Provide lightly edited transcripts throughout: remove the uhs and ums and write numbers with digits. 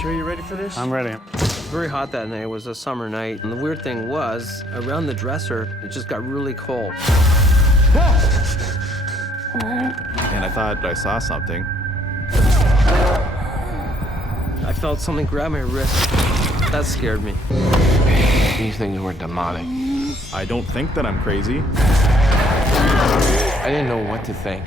Sure you're ready for this? I'm ready. Very hot that night. It was a summer night. And the weird thing was, around the dresser, it just got really cold. And I thought I saw something. I felt something grab my wrist. That scared me. These things were demonic. I don't think that I'm crazy. I didn't know what to think.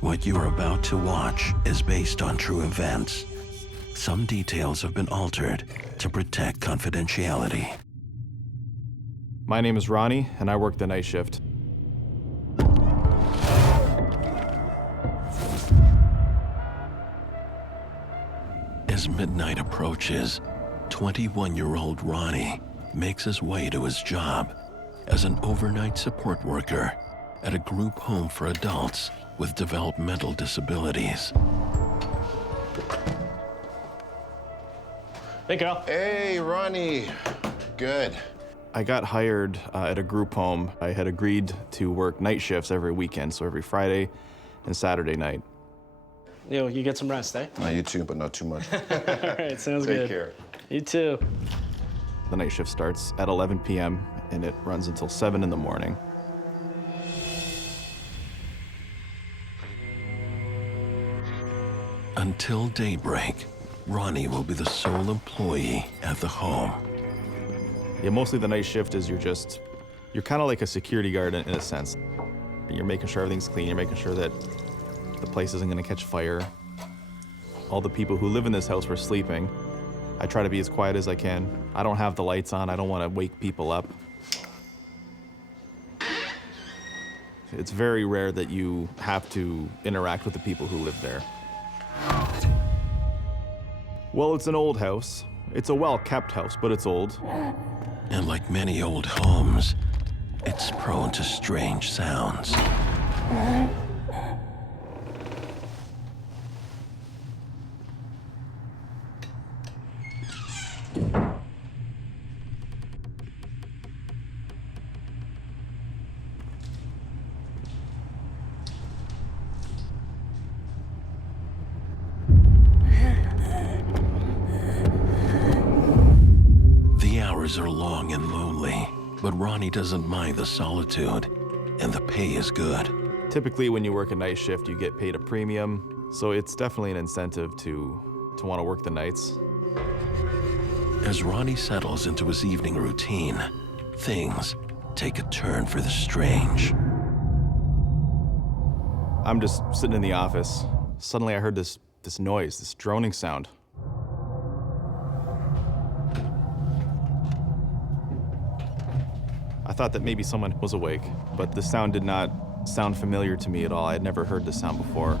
What you're about to watch is based on true events. Some details have been altered to protect confidentiality. My name is Ronnie, and I work the night shift. As midnight approaches, 21-year-old Ronnie makes his way to his job as an overnight support worker at a group home for adults with developmental disabilities. Hey, Carl. Hey, Ronnie. Good. I got hired at a group home. I had agreed to work night shifts every weekend, so every Friday and Saturday night. Yo, you get some rest, eh? You too, but not too much. All right, sounds good. Take care. You too. The night shift starts at 11 p.m. and it runs until 7 in the morning. Until daybreak, Ronnie will be the sole employee at the home. Yeah, mostly the night shift is you're kind of like a security guard in a sense. You're making sure everything's clean, you're making sure that the place isn't gonna catch fire. All the people who live in this house were sleeping. I try to be as quiet as I can. I don't have the lights on, I don't wanna wake people up. It's very rare that you have to interact with the people who live there. Well, it's an old house. It's a well-kept house, but it's old. And like many old homes, it's prone to strange sounds. Are long and lonely, but Ronnie doesn't mind the solitude, and the pay is good. Typically, when you work a night shift, you get paid a premium, so it's definitely an incentive to want to work the nights. As Ronnie settles into his evening routine, things take a turn for the strange. I'm just sitting in the office. Suddenly, I heard this noise, this droning sound. I thought that maybe someone was awake, but the sound did not sound familiar to me at all. I had never heard this sound before.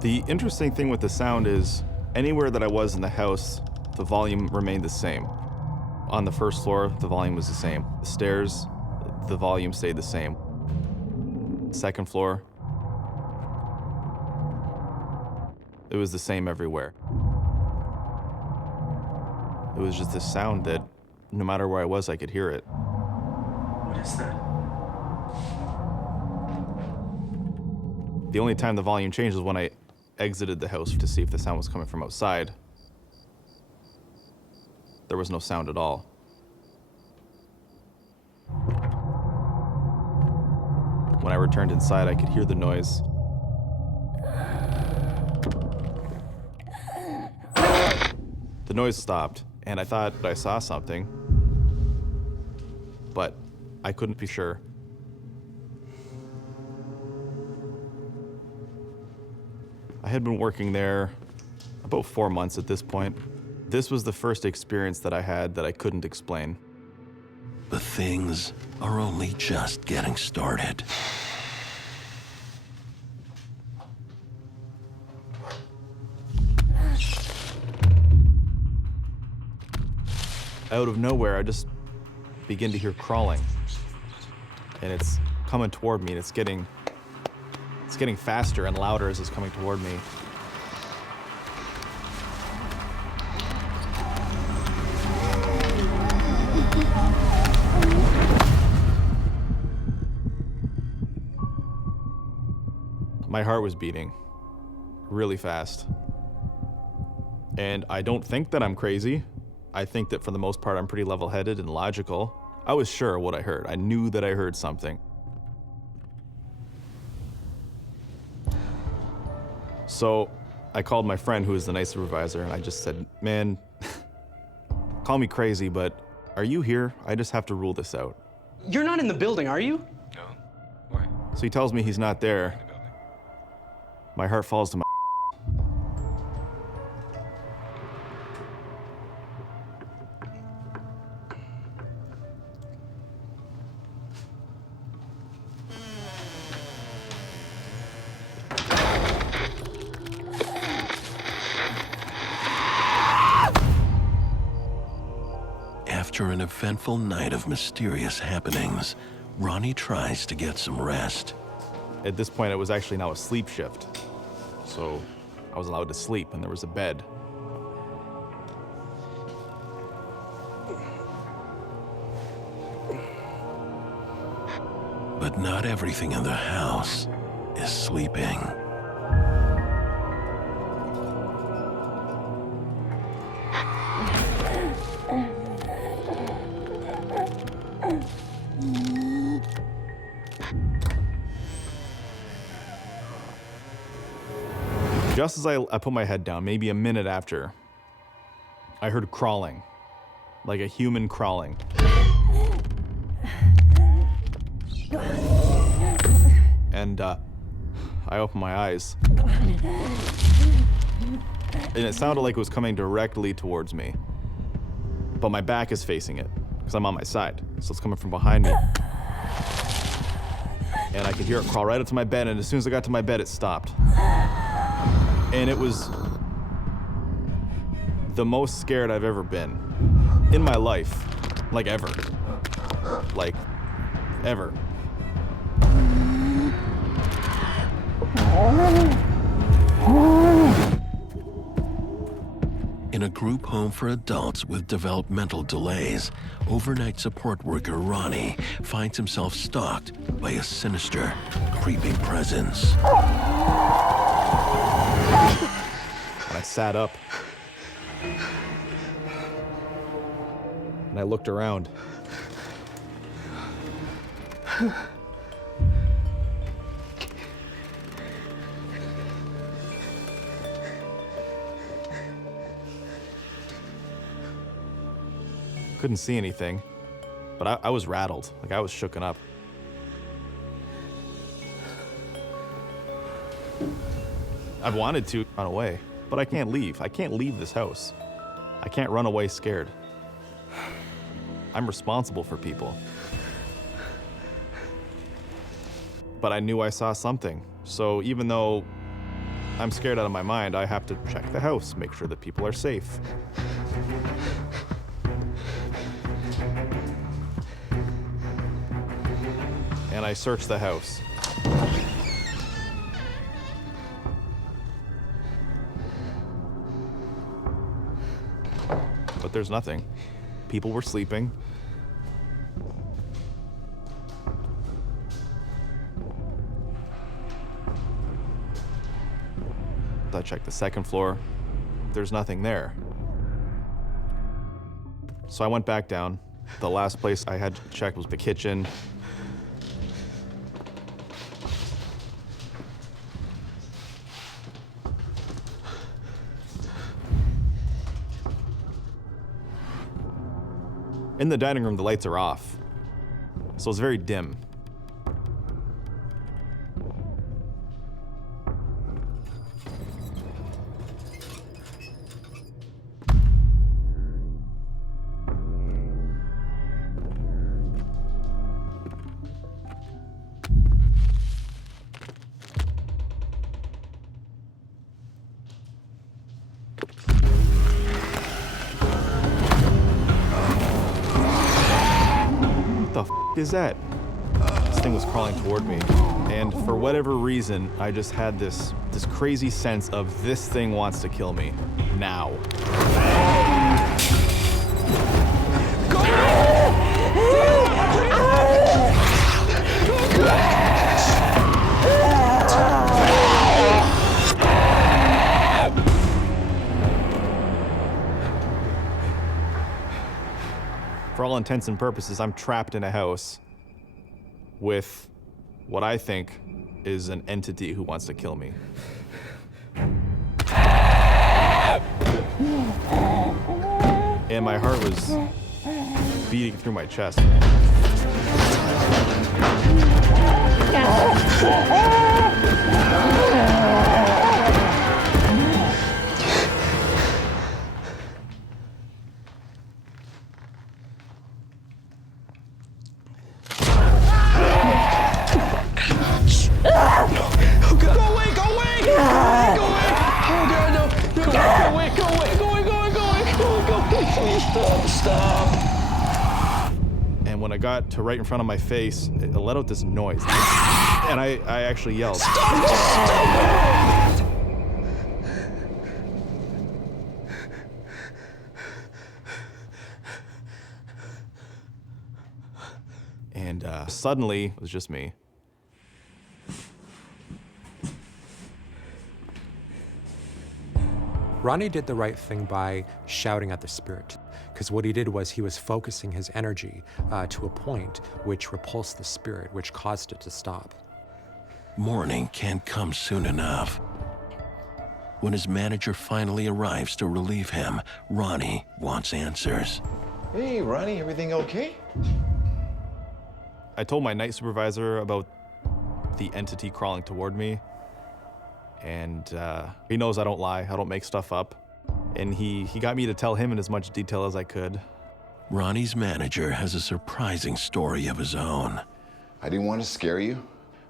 The interesting thing with the sound is anywhere that I was in the house, the volume remained the same. On the first floor, the volume was the same. The stairs, the volume stayed the same. Second floor, it was the same everywhere. It was just this sound that no matter where I was, I could hear it. What is that? The only time the volume changed was when I exited the house to see if the sound was coming from outside. There was no sound at all. When I returned inside, I could hear the noise. The noise stopped, and I thought I saw something, but I couldn't be sure. I had been working there about 4 months at this point. This was the first experience that I had that I couldn't explain. But things are only just getting started. out of nowhere, I just begin to hear crawling. And it's coming toward me, and it's getting faster and louder as it's coming toward me. My heart was beating really fast. And I don't think that I'm crazy. I think that for the most part, I'm pretty level-headed and logical. I was sure of what I heard. I knew that I heard something. So I called my friend, who is the night supervisor, and I just said, man, call me crazy, but are you here? I just have to rule this out. You're not in the building, are you? No. Why? So he tells me he's not there. My heart falls to my After an eventful night of mysterious happenings, Ronnie tries to get some rest. At this point, it was actually now a sleep shift. So I was allowed to sleep, and there was a bed. But not everything in the house is sleeping. Just as I put my head down, maybe a minute after, I heard crawling, like a human crawling. And I opened my eyes. And it sounded like it was coming directly towards me. But my back is facing it, because I'm on my side. So it's coming from behind me. And I could hear it crawl right up to my bed, and as soon as I got to my bed, it stopped. And it was the most scared I've ever been in my life. Like ever. Like, ever. In a group home for adults with developmental delays, overnight support worker Ronnie finds himself stalked by a sinister, creeping presence. And I sat up. And I looked around. Couldn't see anything, but I was rattled, like I was shooken up. I've wanted to run away, but I can't leave. I can't leave this house. I can't run away scared. I'm responsible for people. But I knew I saw something. So even though I'm scared out of my mind, I have to check the house, make sure that people are safe. And I searched the house. But there's nothing. People were sleeping. I checked the second floor. There's nothing there. So I went back down. The last place I had to check was the kitchen. In the dining room, the lights are off, so it's very dim. is that? This thing was crawling toward me. And for whatever reason, I just had this crazy sense of this thing wants to kill me. Now. For all intents and purposes, I'm trapped in a house with what I think is an entity who wants to kill me. And my heart was beating through my chest. And when I got to right in front of my face, it let out this noise. And I actually yelled. And suddenly, it was just me. Ronnie did the right thing by shouting at the spirit, because what he did was he was focusing his energy to a point which repulsed the spirit, which caused it to stop. Morning can't come soon enough. When his manager finally arrives to relieve him, Ronnie wants answers. Hey, Ronnie, everything okay? I told my night supervisor about the entity crawling toward me. And he knows I don't lie, I don't make stuff up. And he got me to tell him in as much detail as I could. Ronnie's manager has a surprising story of his own. I didn't want to scare you,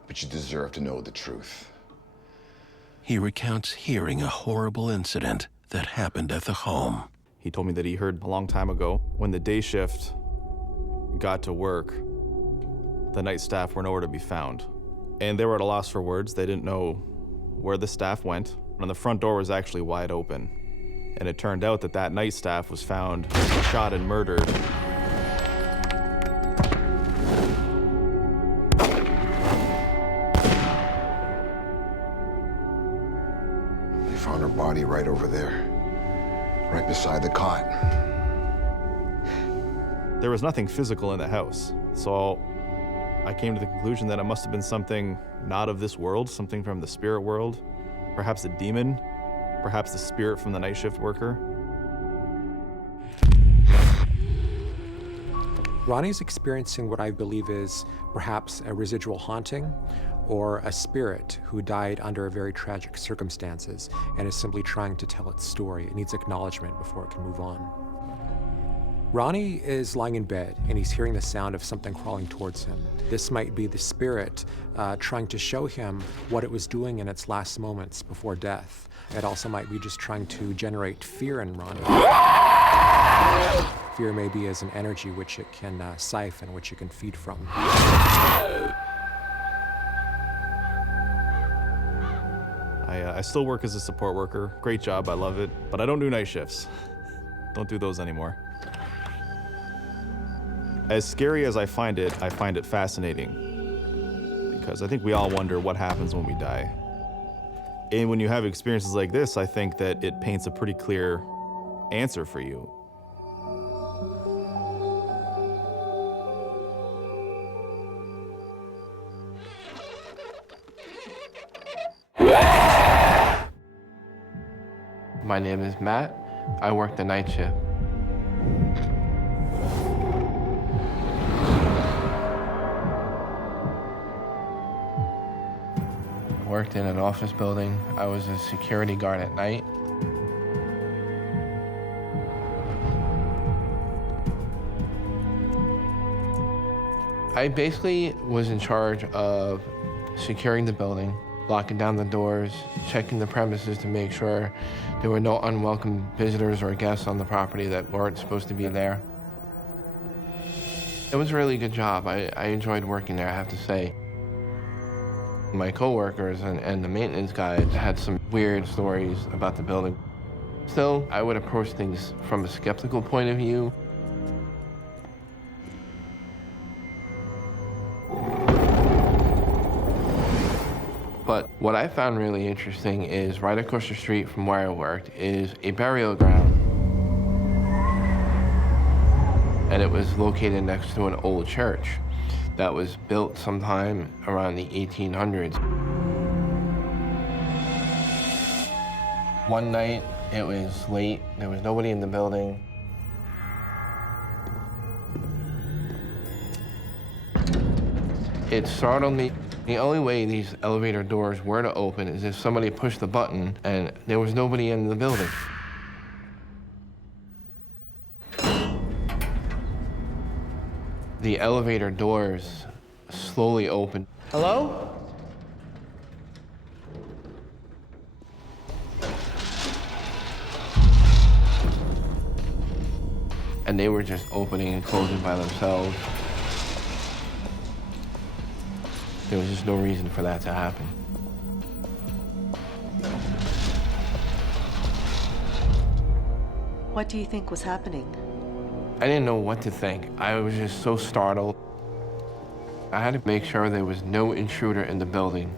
but you deserve to know the truth. He recounts hearing a horrible incident that happened at the home. He told me that he heard a long time ago when the day shift got to work, the night staff were nowhere to be found. And they were at a loss for words. They didn't know where the staff went, and the front door was actually wide open. And it turned out that night staff was found shot and murdered. They found her body right over there, right beside the cot. There was nothing physical in the house, so I came to the conclusion that it must have been something not of this world, something from the spirit world, perhaps a demon, perhaps the spirit from the night shift worker. Ronnie's experiencing what I believe is perhaps a residual haunting or a spirit who died under very tragic circumstances and is simply trying to tell its story. It needs acknowledgement before it can move on. Ronnie is lying in bed and he's hearing the sound of something crawling towards him. This might be the spirit trying to show him what it was doing in its last moments before death. It also might be just trying to generate fear in Ronnie. Fear maybe is an energy which it can siphon, which it can feed from. I still work as a support worker. Great job, I love it. But I don't do night shifts. Don't do those anymore. As scary as I find it fascinating. Because I think we all wonder what happens when we die. And when you have experiences like this, I think that it paints a pretty clear answer for you. My name is Matt. I work the night shift. I worked in an office building. I was a security guard at night. I basically was in charge of securing the building, locking down the doors, checking the premises to make sure there were no unwelcome visitors or guests on the property that weren't supposed to be there. It was a really good job. I enjoyed working there, I have to say. My coworkers and the maintenance guys had some weird stories about the building. Still, I would approach things from a skeptical point of view. But what I found really interesting is right across the street from where I worked is a burial ground. And it was located next to an old church that was built sometime around the 1800s. One night, it was late, there was nobody in the building. It startled me. The only way these elevator doors were to open is if somebody pushed the button and there was nobody in the building. The elevator doors slowly opened. Hello? And they were just opening and closing by themselves. There was just no reason for that to happen. What do you think was happening? I didn't know what to think. I was just so startled. I had to make sure there was no intruder in the building.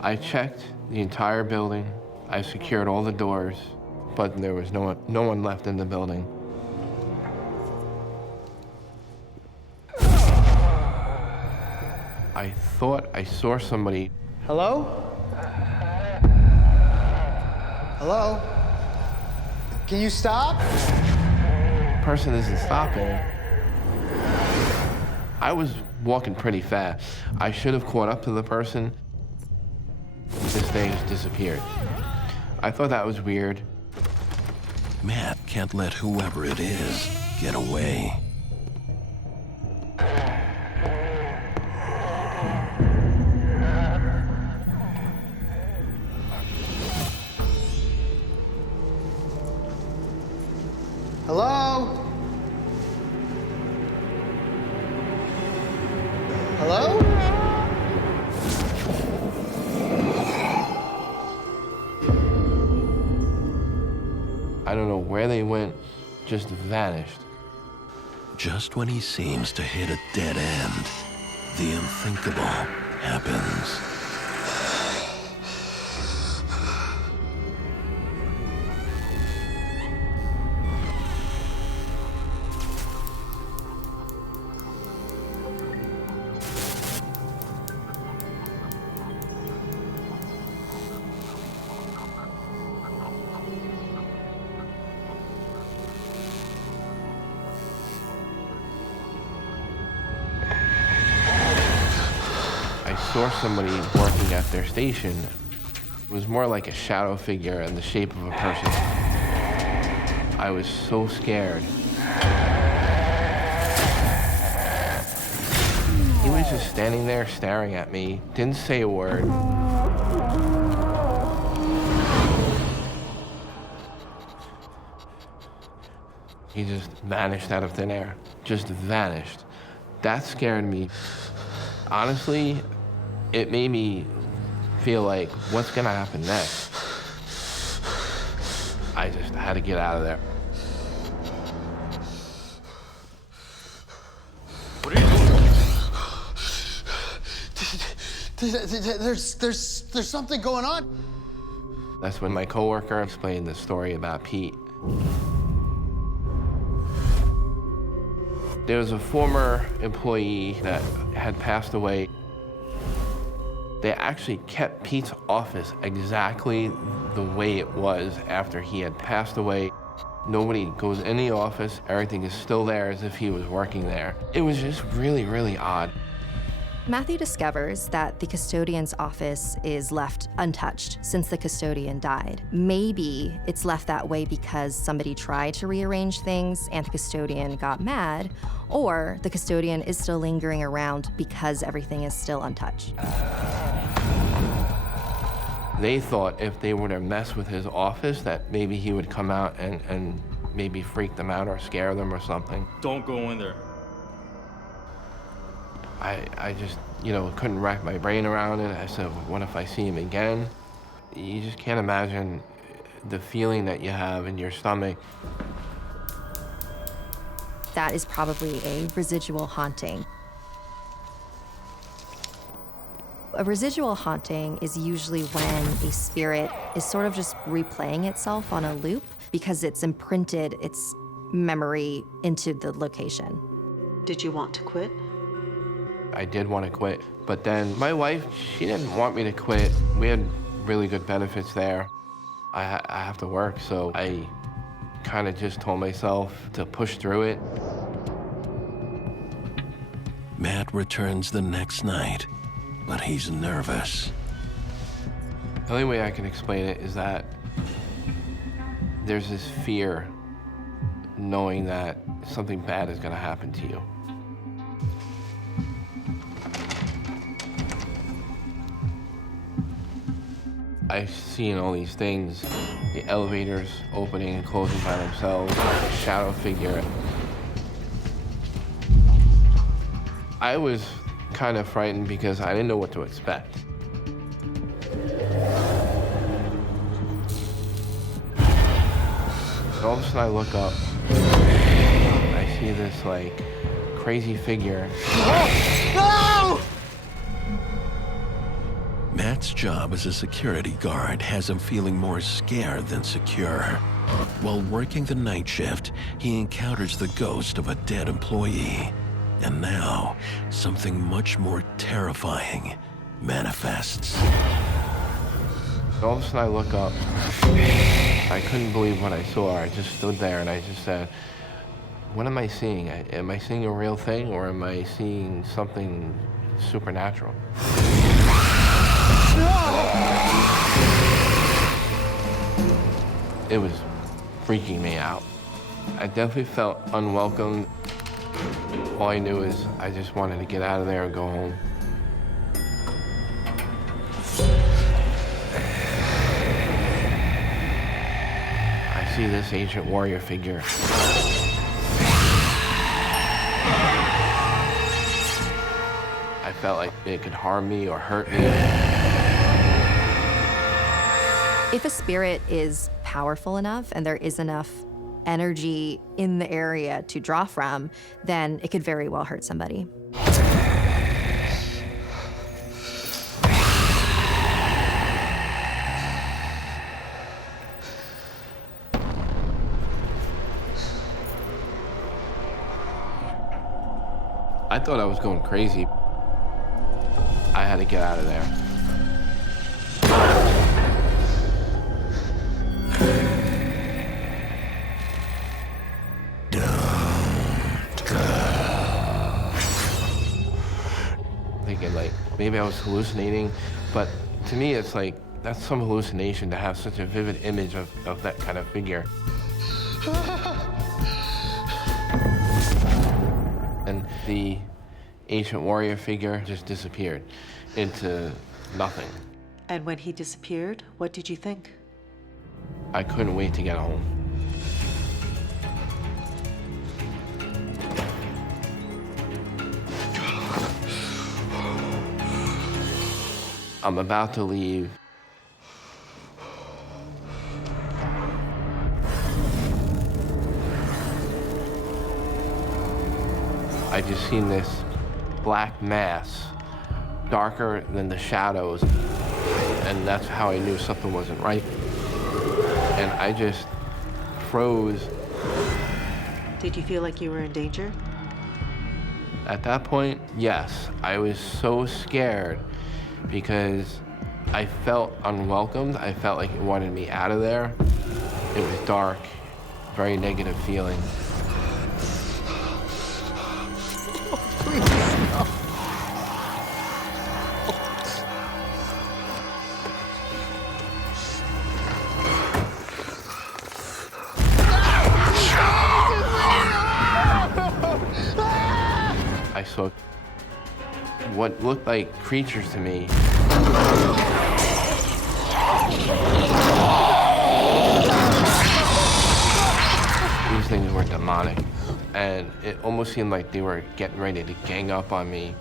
I checked the entire building. I secured all the doors, but there was no one left in the building. I thought I saw somebody. Hello? Hello? Can you stop? The person isn't stopping. I was walking pretty fast. I should have caught up to the person. This thing just disappeared. I thought that was weird. Matt can't let whoever it is get away. Hello? Hello? I don't know where they went, just vanished. Just when he seems to hit a dead end, the unthinkable happens. I saw somebody working at their station. It was more like a shadow figure in the shape of a person. I was so scared. He was just standing there staring at me, didn't say a word. He just vanished out of thin air, just vanished. That scared me. Honestly, it made me feel like, what's gonna happen next? I just had to get out of there. What are you doing? There's something going on. That's when my coworker explained the story about Pete. There was a former employee that had passed away. They actually kept Pete's office exactly the way it was after he had passed away. Nobody goes in the office, everything is still there as if he was working there. It was just really, really odd. Matthew discovers that the custodian's office is left untouched since the custodian died. Maybe it's left that way because somebody tried to rearrange things and the custodian got mad, or the custodian is still lingering around because everything is still untouched. They thought if they were to mess with his office that maybe he would come out and maybe freak them out or scare them or something. Don't go in there. I just, couldn't wrap my brain around it. I said, what if I see him again? You just can't imagine the feeling that you have in your stomach. That is probably a residual haunting. A residual haunting is usually when a spirit is sort of just replaying itself on a loop because it's imprinted its memory into the location. Did you want to quit? I did want to quit, but then my wife, she didn't want me to quit. We had really good benefits there. I have to work, so I kind of just told myself to push through it. Matt returns the next night, but he's nervous. The only way I can explain it is that there's this fear knowing that something bad is going to happen to you. I've seen all these things, the elevators opening and closing by themselves, a shadow figure. I was kind of frightened because I didn't know what to expect. And all of a sudden I look up, I see this crazy figure. No! Matt's job as a security guard has him feeling more scared than secure. While working the night shift, he encounters the ghost of a dead employee. And now, something much more terrifying manifests. All of a sudden I look up. I couldn't believe what I saw. I just stood there and I just said, what am I seeing? Am I seeing a real thing or am I seeing something supernatural? It was freaking me out. I definitely felt unwelcome. All I knew is I just wanted to get out of there and go home. I see this ancient warrior figure. I felt like it could harm me or hurt me. If a spirit is powerful enough and there is enough energy in the area to draw from, then it could very well hurt somebody. I thought I was going crazy. I had to get out of there. Thinking maybe I was hallucinating, but to me it's that's some hallucination to have such a vivid image of that kind of figure. And the ancient warrior figure just disappeared into nothing. And when he disappeared, what did you think? I couldn't wait to get home. I'm about to leave. I just seen this black mass, darker than the shadows, and that's how I knew something wasn't right. And I just froze. Did you feel like you were in danger? At that point, yes. I was so scared because I felt unwelcomed. I felt like it wanted me out of there. It was dark, very negative feeling. I saw what looked like creatures to me. These things were demonic, and it almost seemed like they were getting ready to gang up on me.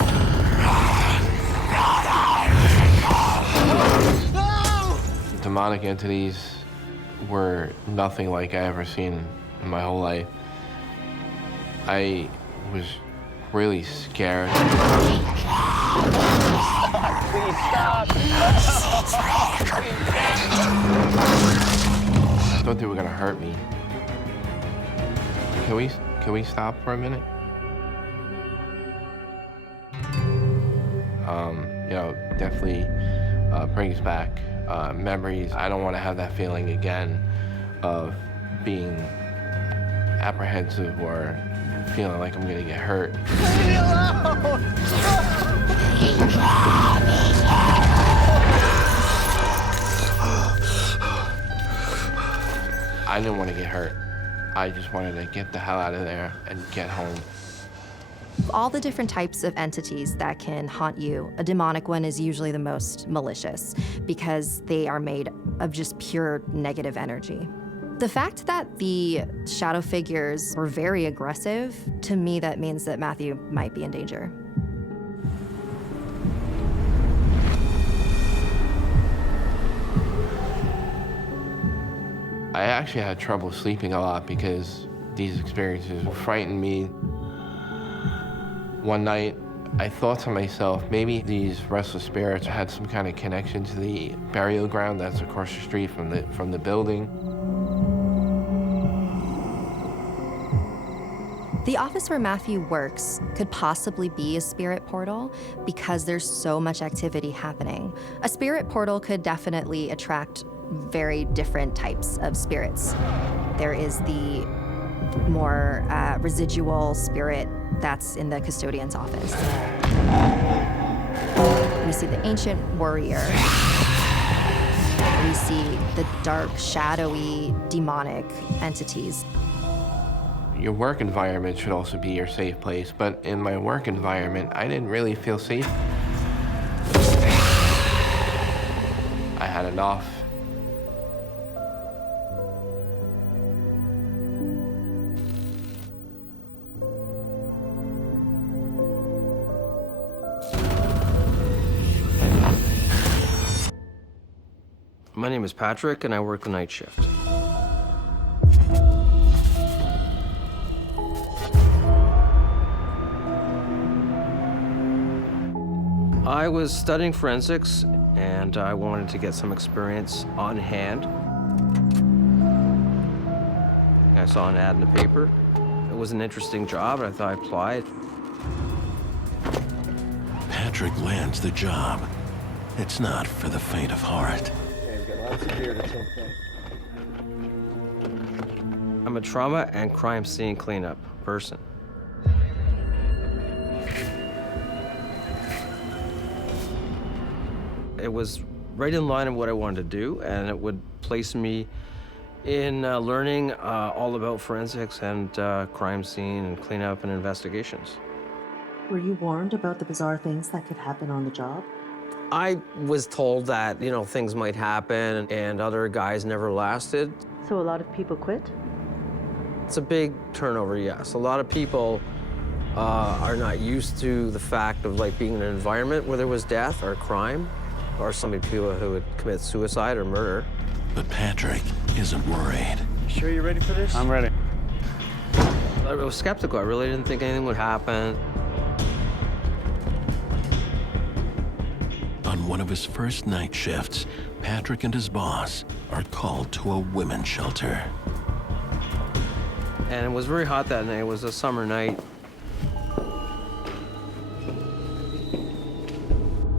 Demonic entities were nothing like I ever seen in my whole life. I was really scared. I thought they were gonna hurt me. Can we stop for a minute? You know, definitely brings back memories. I don't want to have that feeling again of being apprehensive or feeling like I'm gonna get hurt. Leave me alone! I didn't want to get hurt. I just wanted to get the hell out of there and get home. All the different types of entities that can haunt you, a demonic one is usually the most malicious because they are made of just pure negative energy. The fact that the shadow figures were very aggressive, to me that means that Matthew might be in danger. I actually had trouble sleeping a lot because these experiences frightened me. One night, I thought to myself, maybe these restless spirits had some kind of connection to the burial ground that's across the street from the building. The office where Matthew works could possibly be a spirit portal because there's so much activity happening. A spirit portal could definitely attract very different types of spirits. There is the more residual spirit that's in the custodian's office. We see the ancient warrior. We see the dark, shadowy, demonic entities. Your work environment should also be your safe place, but in my work environment, I didn't really feel safe. I had enough. My name is Patrick, and I work the night shift. I was studying forensics, and I wanted to get some experience on hand. I saw an ad in the paper. It was an interesting job, and I thought I'd apply. Patrick lands the job. It's not for the faint of heart. I'm a trauma and crime scene cleanup person. It was right in line of what I wanted to do, and it would place me in learning all about forensics and crime scene and cleanup and investigations. Were you warned about the bizarre things that could happen on the job? I was told that, you know, things might happen, and other guys never lasted. So a lot of people quit? It's a big turnover, yes. A lot of people are not used to the fact of like being in an environment where there was death or crime, or so many people who would commit suicide or murder. But Patrick isn't worried. Sure you're ready for this? I'm ready. I was skeptical. I really didn't think anything would happen. On one of his first night shifts, Patrick and his boss are called to a women's shelter. And it was very hot that night. It was a summer night.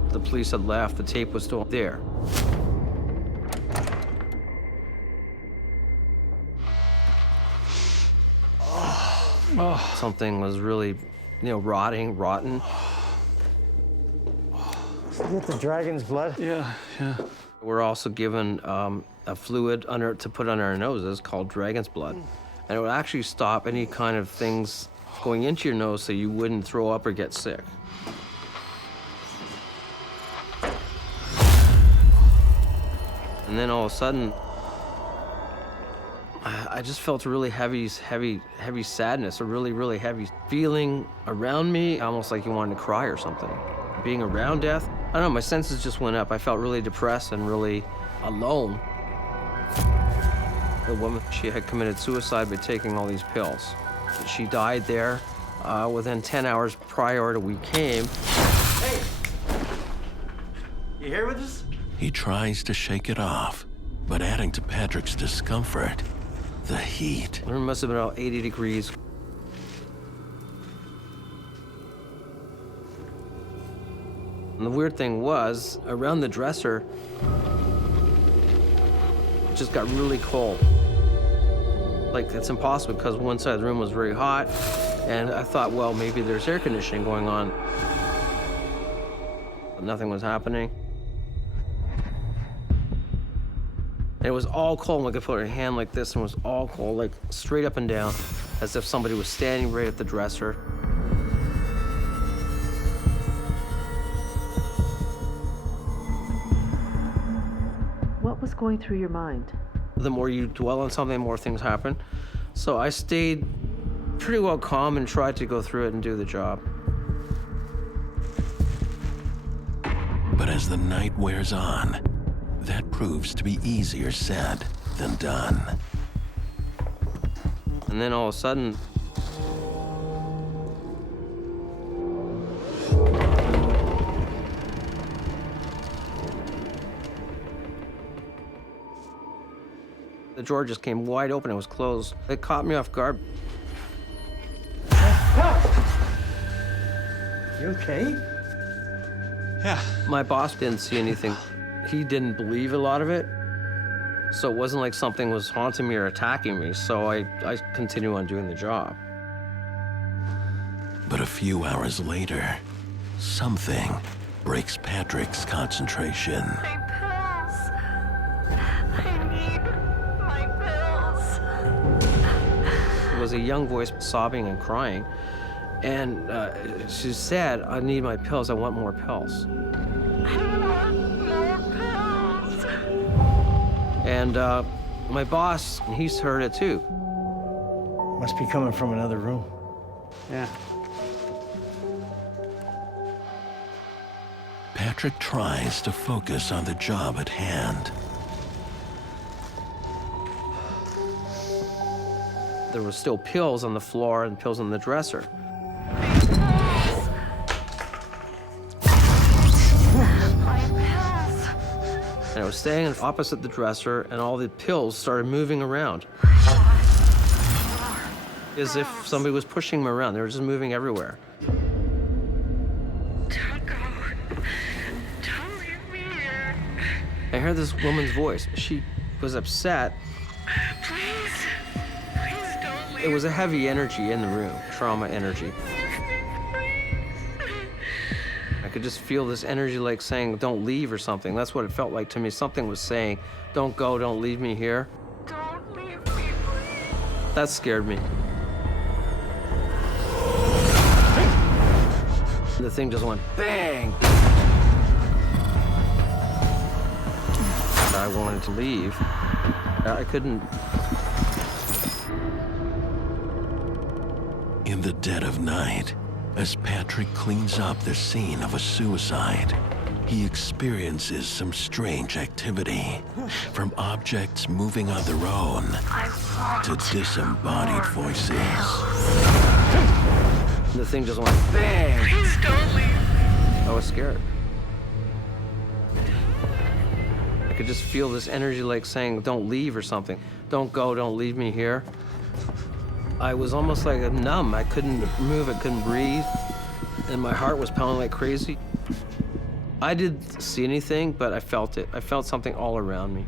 The police had left. The tape was still there. Something was really, rotten. Get the dragon's blood? Yeah. We're also given a fluid to put under our noses called dragon's blood. And it would actually stop any kind of things going into your nose so you wouldn't throw up or get sick. And then all of a sudden, I just felt a really heavy sadness, a really heavy feeling around me, almost like you wanted to cry or something. Being around death, I don't know, my senses just went up. I felt really depressed and really alone. The woman, she had committed suicide by taking all these pills. She died there within 10 hours prior to we came. Hey! You here with us? He tries to shake it off, but adding to Patrick's discomfort, the heat. The room must have been about 80 degrees. And the weird thing was, around the dresser, it just got really cold. Like, it's impossible because one side of the room was very hot, and I thought, well, maybe there's air conditioning going on. But nothing was happening. And it was all cold. Like, I put her hand like this, and it was all cold, like straight up and down, as if somebody was standing right at the dresser. What was going through your mind? The more you dwell on something, the more things happen. So I stayed pretty well calm and tried to go through it and do the job. But as the night wears on, that proves to be easier said than done. And then all of a sudden, the drawer just came wide open. It was closed. It caught me off guard. You okay? Yeah. My boss didn't see anything. He didn't believe a lot of it. So it wasn't like something was haunting me or attacking me. So I continued on doing the job. But a few hours later, something breaks Patrick's concentration. It was a young voice sobbing and crying. And she said, I need my pills. I want more pills. And my boss, he's heard it too. Must be coming from another room. Yeah. Patrick tries to focus on the job at hand. There were still pills on the floor and pills on the dresser. And I was staying opposite the dresser, and all the pills started moving around. As if somebody was pushing them around. They were just moving everywhere. Don't go. Don't leave me here. I heard this woman's voice. She was upset. Please. Please don't leave. It was a heavy energy in the room, trauma energy. I could just feel this energy like saying, don't leave or something. That's what it felt like to me. Something was saying, don't go, don't leave me here. Don't leave me, please. That scared me. The thing just went bang. I wanted to leave. I couldn't. In the dead of night, as Patrick cleans up the scene of a suicide, he experiences some strange activity, from objects moving on their own to disembodied voices. The thing just went bang. Please don't leave. I was scared. I could just feel this energy like saying, don't leave or something. Don't go, don't leave me here. I was almost like numb. I couldn't move, I couldn't breathe, and my heart was pounding like crazy. I didn't see anything, but I felt it. I felt something all around me,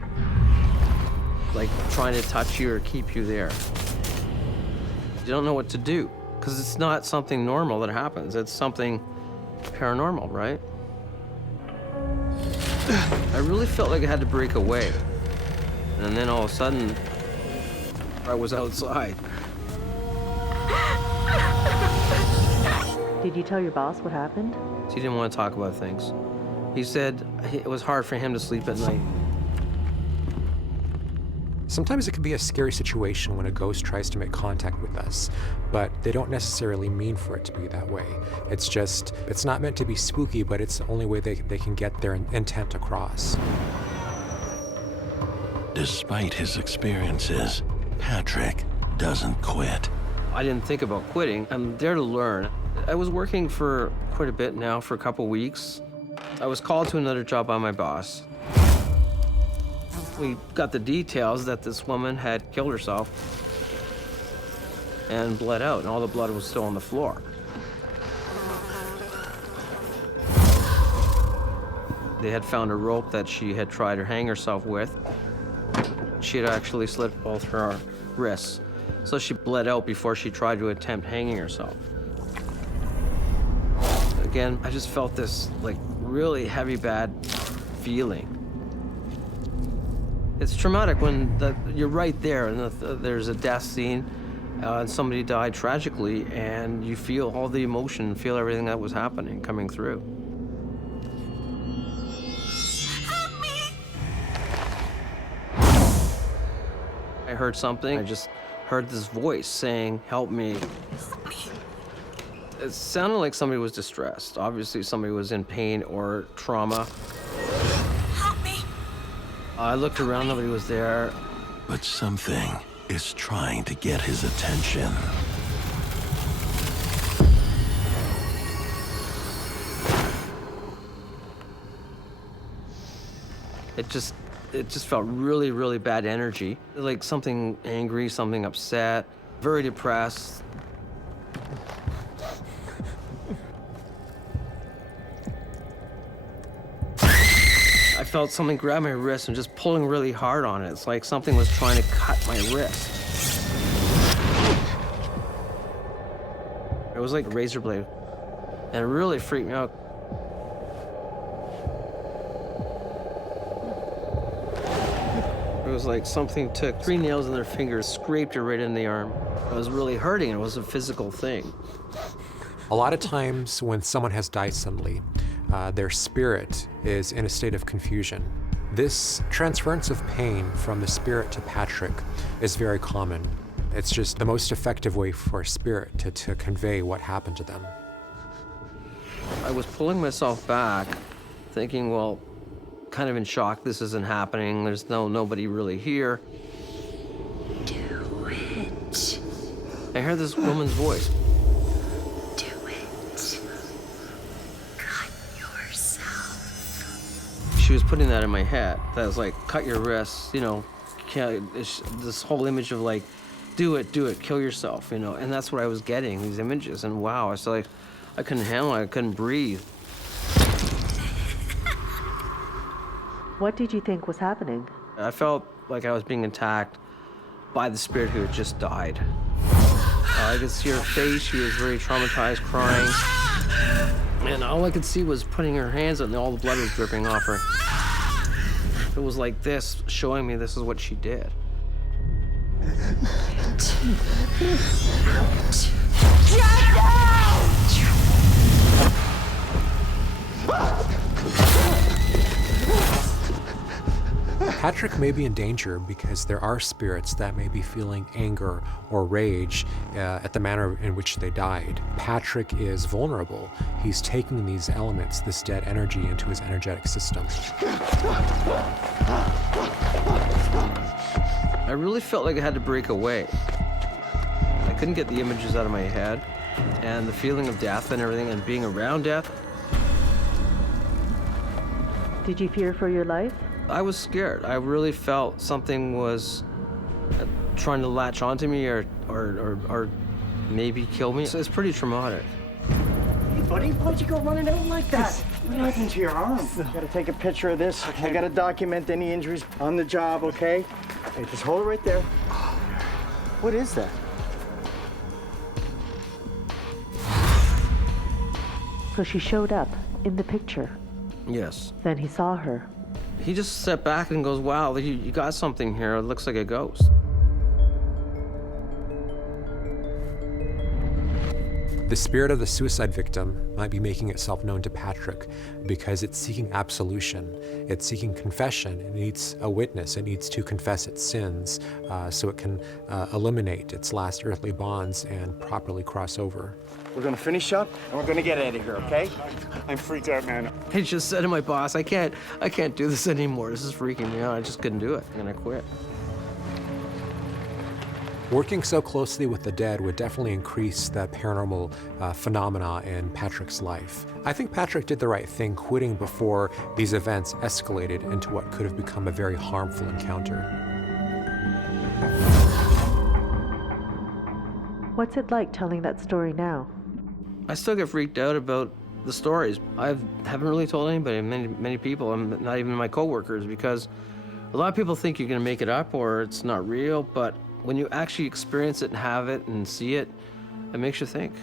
like trying to touch you or keep you there. You don't know what to do, because it's not something normal that happens. It's something paranormal, right? I really felt like I had to break away. And then all of a sudden, I was outside. Did you tell your boss what happened? He didn't want to talk about things. He said it was hard for him to sleep at night. Sometimes it can be a scary situation when a ghost tries to make contact with us, but they don't necessarily mean for it to be that way. It's not meant to be spooky, but it's the only way they can get their intent across. Despite his experiences, Patrick doesn't quit. I didn't think about quitting. I'm there to learn. I was working for quite a bit now, for a couple weeks. I was called to another job by my boss. We got the details that this woman had killed herself and bled out, and all the blood was still on the floor. They had found a rope that she had tried to hang herself with. She had actually slit both her wrists, so she bled out before she tried to attempt hanging herself. Again, I just felt this like really heavy, bad feeling. It's traumatic when you're right there and there's a death scene and somebody died tragically, and you feel all the emotion, feel everything that was happening coming through. Help me! I heard something. I just heard this voice saying, "Help me." Help me! It sounded like somebody was distressed. Obviously, somebody was in pain or trauma. Help me! I looked around, nobody was there. But something is trying to get his attention. It just felt really, really bad energy. Like something angry, something upset, very depressed. I felt something grab my wrist and just pulling really hard on it. It's like something was trying to cut my wrist. It was like a razor blade, and it really freaked me out. It was like something took 3 nails in their fingers, scraped it right in the arm. It was really hurting. It was a physical thing. A lot of times when someone has died suddenly, their spirit is in a state of confusion. This transference of pain from the spirit to Patrick is very common. It's just the most effective way for a spirit to convey what happened to them. I was pulling myself back, thinking, well, kind of in shock, this isn't happening. There's nobody really here. Do it. I heard this woman's voice. Do it. Cut yourself. She was putting that in my head. That was like, cut your wrists, you know, this whole image of like, do it, kill yourself, you know. And that's what I was getting, these images. And wow, I was like, I couldn't handle it, I couldn't breathe. What did you think was happening? I felt like I was being attacked by the spirit who had just died. I could see her face, she was very traumatized, crying. And all I could see was putting her hands on, and all the blood was dripping off her. It was like this, showing me this is what she did. Get out! Patrick may be in danger because there are spirits that may be feeling anger or rage at the manner in which they died. Patrick is vulnerable. He's taking these elements, this dead energy, into his energetic system. I really felt like I had to break away. I couldn't get the images out of my head, and the feeling of death and everything, and being around death. Did you fear for your life? I was scared. I really felt something was trying to latch onto me or maybe kill me. So it's pretty traumatic. Hey, buddy, why'd you go running out like that? What happened to your arm? Gotta take a picture of this. I gotta document any injuries on the job, okay? Hey, just hold it right there. What is that? So she showed up in the picture. Yes. Then he saw her. He just stepped back and goes, wow, you got something here. It looks like a ghost. The spirit of the suicide victim might be making itself known to Patrick because it's seeking absolution, it's seeking confession, it needs a witness, it needs to confess its sins so it can eliminate its last earthly bonds and properly cross over. We're gonna finish up and we're gonna get out of here, okay? I'm freaked out, man. I just said to my boss, I can't do this anymore. This is freaking me out. I just couldn't do it, and I quit. Working so closely with the dead would definitely increase the paranormal phenomena in Patrick's life. I think Patrick did the right thing quitting before these events escalated into what could have become a very harmful encounter. What's it like telling that story now? I still get freaked out about the stories. I haven't really told anybody, many people, not even my coworkers, because a lot of people think you're gonna make it up or it's not real, but when you actually experience it and have it and see it, it makes you think.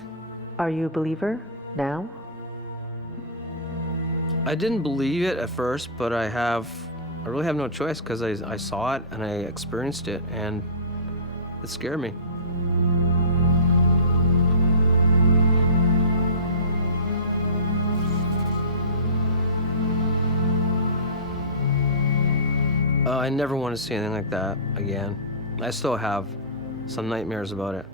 Are you a believer now? I didn't believe it at first, but I really have no choice because I saw it and I experienced it, and it scared me. I never want to see anything like that again. I still have some nightmares about it.